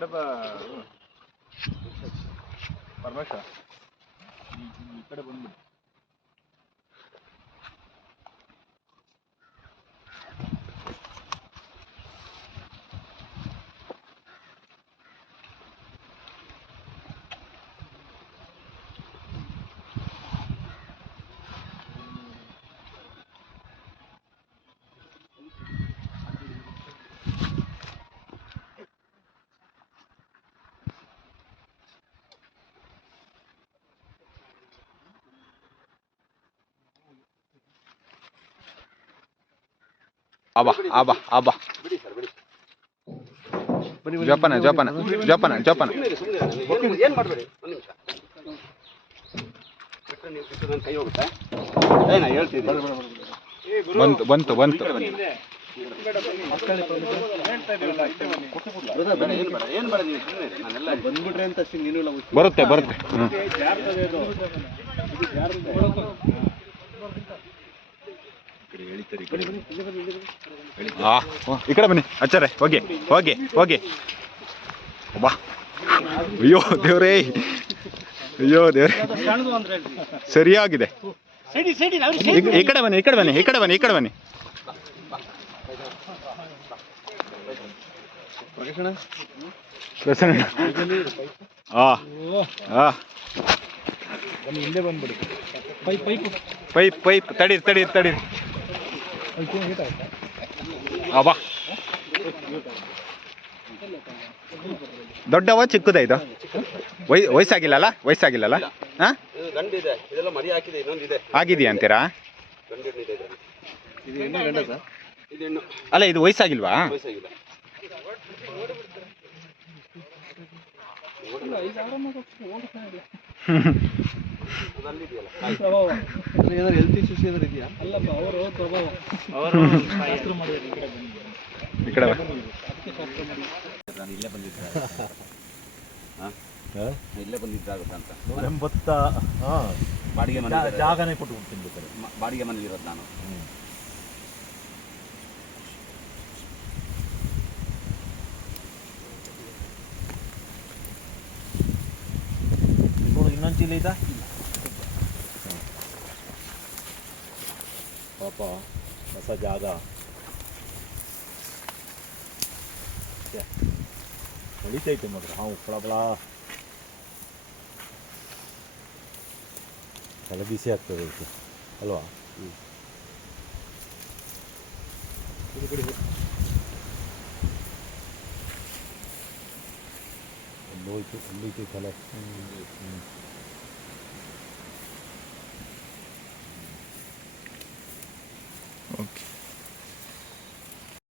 ಕಡೆ ಬಾ ಪರಮೇಶ, ಈ ಕಡೆ ಬಂದ್ಬಿಡಿ. ಆಬಾ ಆಬಾ ಆಬಾ ಜೋಪಾನ ಜೋಪಾನ ಜೋಪಾನ ಜೋಪಾನ. ಏನ್ ಮಾಡ್ಬೇಡಿ, ಒಂದು ನಿಮಿಷ ನನ್ನ ಕೈ ಹೋಗುತ್ತೆ. ನಾ ಹೇಳ್ತೀನಿ, ಬಂತು ಬಂತು ಬಂತು. ಏನ್ ಬೇಡ ನೀವು ಸುಮ್ಮನೆ, ನಾನೆಲ್ಲ ಬಂದ್ಬಿಟ್ರೆ ಅಂತ ಅಷ್ಟೇ. ನೀನು ಬರುತ್ತೆ ಬರುತ್ತೆ. ಈ ಕಡೆ ಬನ್ನಿ ಅಚ್ಚಾರೆ. ಹೋಗಿ ಹೋಗಿ ಹೋಗಿ. ಬಾ. ಅಯ್ಯೋ ದೇವ್ರೇ, ಅಯ್ಯೋ ದೇವ್ರೇ, ಸರಿಯಾಗಿದೆ. ಈ ಕಡೆ ಬನ್ನಿ, ಈ ಕಡೆ ಬನ್ನಿ, ಈ ಕಡೆ ಬನ್ನಿ, ಈ ಕಡೆ ಬನ್ನಿ. ಪ್ರಸನ್ನ. ಹಿಂದೆ ಬಂದ್ಬಿಡಿ. ಪೈಪ್ ಪೈಪ್ ತಡೀರಿ ತಡೀರಿ ತಡೀರಿ. ಅಬ್ಬಾ, ದೊಡ್ಡವ ಚಿಕ್ಕದ ಇದು? ವಯಸ್ಸಾಗಿಲ್ಲಲ್ಲ? ವಯಸ್ಸಾಗಿಲ್ಲಲ್ಲ? ಹಾಂ, ಆಗಿದೆಯಾ ಅಂತೀರಾ? ಅಲ್ಲ, ಇದು ವಯಸ್ಸಾಗಿಲ್ವಾ? ಹೆಲ್ತ್ ಇಶ್ಯೂಸ್ ಏನಾದ್ರು ಇದೆಯಾ? ಅಲ್ಲಪ್ಪ, ಅವರು ಈ ಕಡೆ ಇಲ್ಲೇ ಬಂದಿದ್ದಾಗುತ್ತೆ ಅಂತ ಎಂಬತ್ತ ಬಾಡಿಗೆ ಮನೆ ಜಾಗನೇ ಕೊಟ್ಟು ಹೋಗ್ತೀನಿ. ಬಾಡಿಗೆ ಮನೇಲಿ ಇರೋದು ನಾನು. ಇನ್ನೊಂದು ಚೀಲ ಇದ್ದ ಪಾಪ, ಹೊಸ ಜಾಗ ಹೊಳಿತೈತೆ ಮಾತ್ರ. ಹಾವು ಫಳಫಳ ತಲೆ ಬಿಸಿ ಆಗ್ತದೆ ಇದಕ್ಕೆ ಅಲ್ವಾ? ಹೋಯ್ತು ಅಲ್ಲಿತ್ತು ತಲೆ. ಓಕೆ.